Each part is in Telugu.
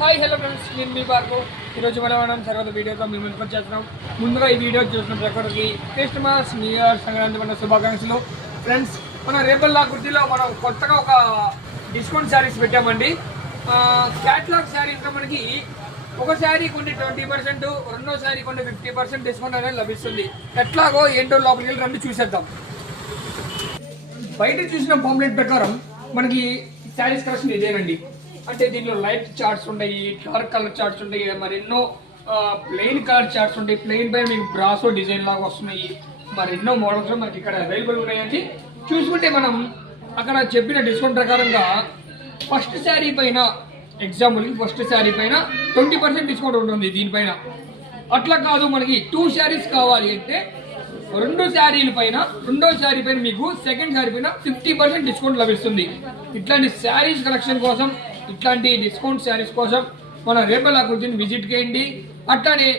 హాయ్ హలో ఫ్రెండ్స్ నేను మీ బార్కు. ఈరోజు మనం మనం తర్వాత వీడియోతో మేము ముందుకు చేస్తున్నాం ముందుగా ఈ వీడియో చూసిన ప్రక్కడికి క్రిస్టమస్ న్యూ ఇయర్ సంక్రాంతి మన శుభాకాంక్షలు. ఫ్రెండ్స్ మన రేపల్లా కుర్తిలో మనం కొత్తగా ఒక డిస్కౌంట్ శారీస్ పెట్టామండి. క్యాట్లాగ్ శారీస్లో మనకి ఒక శారీ కొన్ని ట్వంటీ పర్సెంట్ రెండో శారీ కొన్ని ఫిఫ్టీ పర్సెంట్ డిస్కౌంట్ అనేది లభిస్తుంది. ఎట్లాగో ఏంటో లోపలికి వెళ్ళి రెండు చూసేద్దాం. బయట చూసిన పాంప్లెట్ ప్రకారం మనకి శారీస్ కలెక్షన్ ఇదేనండి. అంటే దీనిలో లైట్ చార్ట్స్ ఉంటాయి డార్క్ కలర్ చార్ట్స్ ఉంటాయి మరి ఎన్నో ప్లెయిన్ కలర్ చార్ట్స్ ఉంటాయి ప్లెయిన్ పైన మీకు బ్రాసో డిజైన్ లాగా వస్తున్నాయి. మరి ఎన్నో మోడల్స్ మనకి ఇక్కడ అవైలబుల్ ఉన్నాయండి. చూసుకుంటే మనం అక్కడ చెప్పిన డిస్కౌంట్ ప్రకారంగా ఫస్ట్ శారీ పైన ఎగ్జాంపుల్కి ఫస్ట్ శారీ పైన ట్వంటీ పర్సెంట్ డిస్కౌంట్ ఉంటుంది దీనిపైన. అట్లా కాదు మనకి టూ శారీస్ కావాలి అంటే రెండు శారీల పైన రెండో శారీ పైన మీకు సెకండ్ శారీ పైన ఫిఫ్టీ పర్సెంట్ డిస్కౌంట్ లభిస్తుంది. ఇట్లాంటి శారీస్ కలెక్షన్ కోసం ఇట్లాంటి డిస్కౌంట్ శారీస్ కోసం మన రేపల్ ఆకృతిని విజిట్ చేయండి. అట్లానే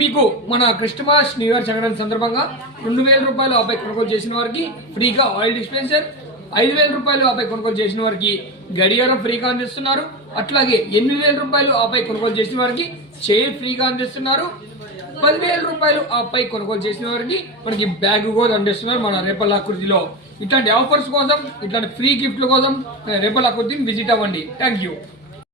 మీకు మన క్రిస్టమస్ న్యూ ఇయర్ సంక్రాంతి సందర్భంగా రెండు వేల రూపాయలు ఆపై కొనుగోలు చేసిన వారికి ఫ్రీగా ఆయిల్ డిస్పెన్సర్ ఐదు వేల రూపాయలు ఆపై కొనుగోలు చేసిన వారికి గడియారం ఫ్రీగా అందిస్తున్నారు. అట్లాగే ఎనిమిది వేల రూపాయలు ఆపై కొనుగోలు చేసిన వారికి చైర్ ఫ్రీగా అందిస్తున్నారు. పదివేల రూపాయలు ఆ పై కొనుగోలు చేసిన వారికి మనకి బ్యాగ్ కూడా అందిస్తున్నారు మన రేపల్ ఆకృతిలో. ఇట్లాంటి ఆఫర్స్ కోసం ఇట్లాంటి ఫ్రీ గిఫ్ట్ల కోసం రేపల్ ఆకృతిని విజిట్ అవ్వండి. Thank you